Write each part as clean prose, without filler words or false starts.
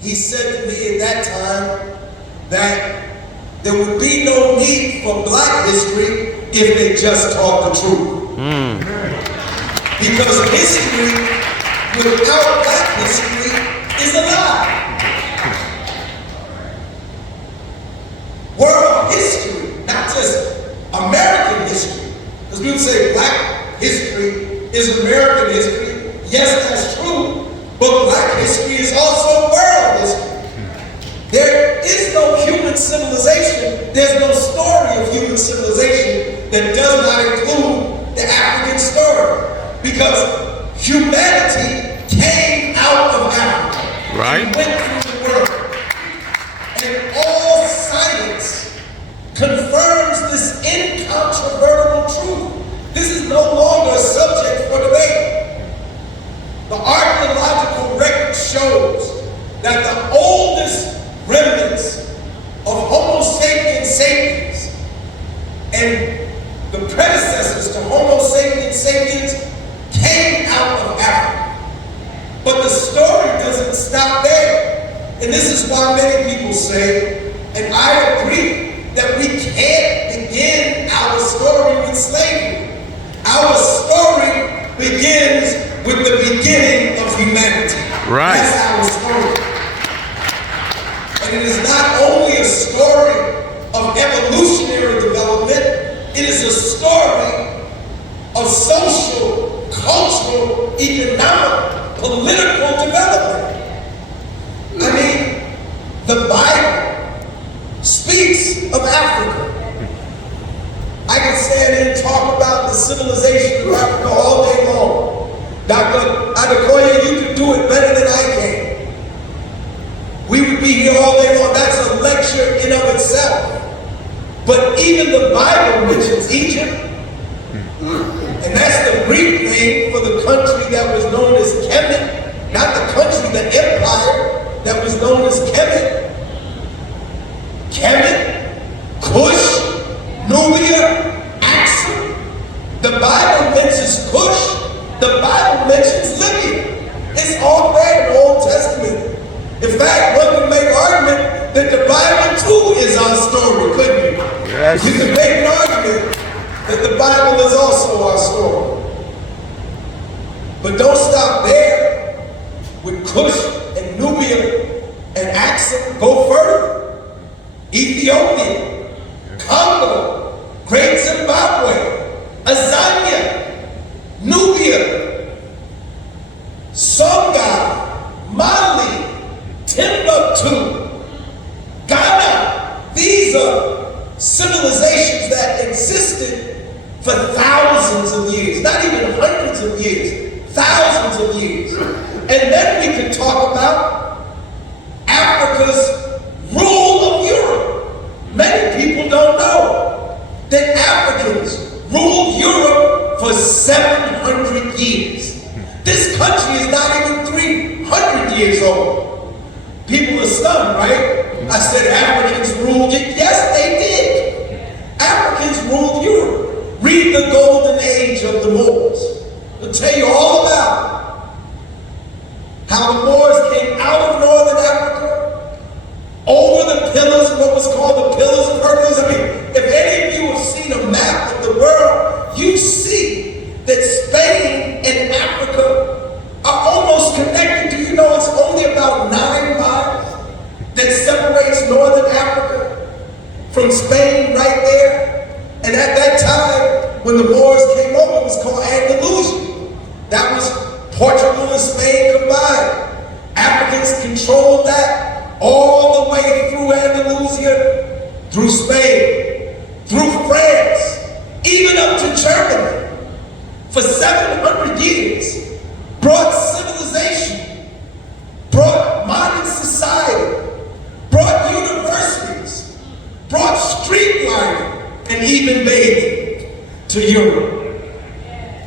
he said to me at that time that there would be no need for black history if they just taught the truth. Because history without black history is a lie. World history, not just American history. Because people say black history is American history. Yes, that's true. But black history is also world history. There is no human civilization, there's no story of human civilization that does not include the African story. Because humanity came out of Africa. Right. And went through the world. And all science confirms this incontrovertible truth. This is no longer a subject for debate. The archaeological record shows that the oldest remnants of Homo sapiens sapiens and the predecessors to Homo sapiens sapiens came out of Africa. But the story doesn't stop there. And this is why many people say, and I agree, that we can't begin our story with slavery. Our story begins with the beginning of humanity. Right. That's our story. And it is not only a story of evolutionary development, it is a story of social, cultural, economic, political development. I mean, the Bible speaks of Africa. I can stand here and talk about the civilization of Africa all day long. Dr. Adekoya, you can do it better than I can. We would be here all day long. That's a lecture in of itself. But even the Bible mentions Egypt. And that's the Greek name for the country that was known as Kemet. Not the country, the empire that was known as Kemet. Kemet, Cush, Nubia, Axum. The Bible mentions Cush. The Bible mentions Libya. It's all there in the Old Testament. In fact, one can make an argument that the Bible too is our story, couldn't you? Yes. You can make an argument that the Bible is also our story. But don't stop there with Cush and Nubia and Axum. Go further. Ethiopia, Congo, Great Zimbabwe, Azania, Nubia, Songhai, Mali, Timbuktu, Ghana. These are civilizations that existed for thousands of years, not even hundreds of years, thousands of years. And then we can talk about Africa's rule of Europe. Many people don't know that Africans ruled Europe for 700 years. This country is not even 300 years old. People are stunned, right? I said Africans ruled it. Yes, they did. Africans ruled Europe. Read the golden age of the Moors. It'll tell you all about how the Moors came out of northern Africa, over the pillars, what was called the Pillars of Hercules. I mean, if any of you have seen a map of the world, you see that Spain and Africa are almost connected. Do you know it's only about 9 miles that separates northern Africa from Spain right there? And at that time, when the Moors came over, it was called Andalusia. That was Portugal and Spain combined. Africans controlled that all the way through Andalusia, through Spain, through France, even up to Germany. For 700 years, brought civilization, brought modern society, brought universities, brought street lighting, and even bathing to Europe.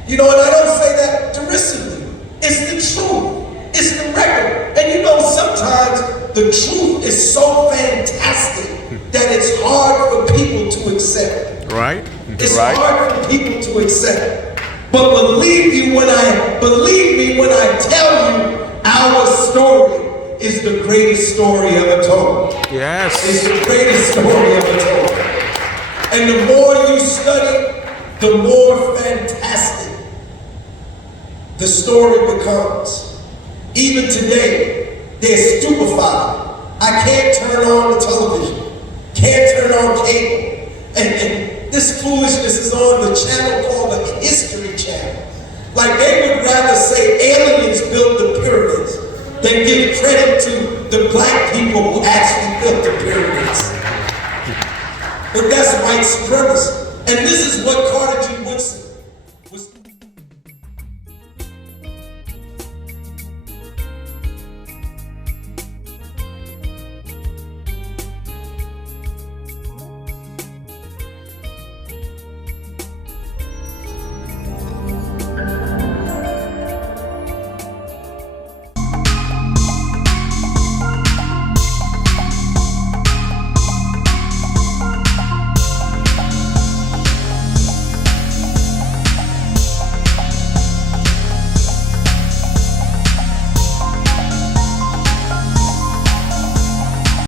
You know, and I don't say that derisively. It's the truth. It's the record. And you know, sometimes the truth is so fantastic that it's hard for people to accept. Right. It's right. hard for people to accept. But believe me when I tell you our story is the greatest story ever told. Yes. It's the greatest story ever told. And the more you study, the more fantastic the story becomes. Even today, they're stupefied. I can't turn on the television, can't turn on cable, and this foolishness is on the channel called the History Channel. Like they would rather say aliens built the pyramids than give credit to the black people who actually built the pyramids. But that's white supremacy. And this is what Carter G.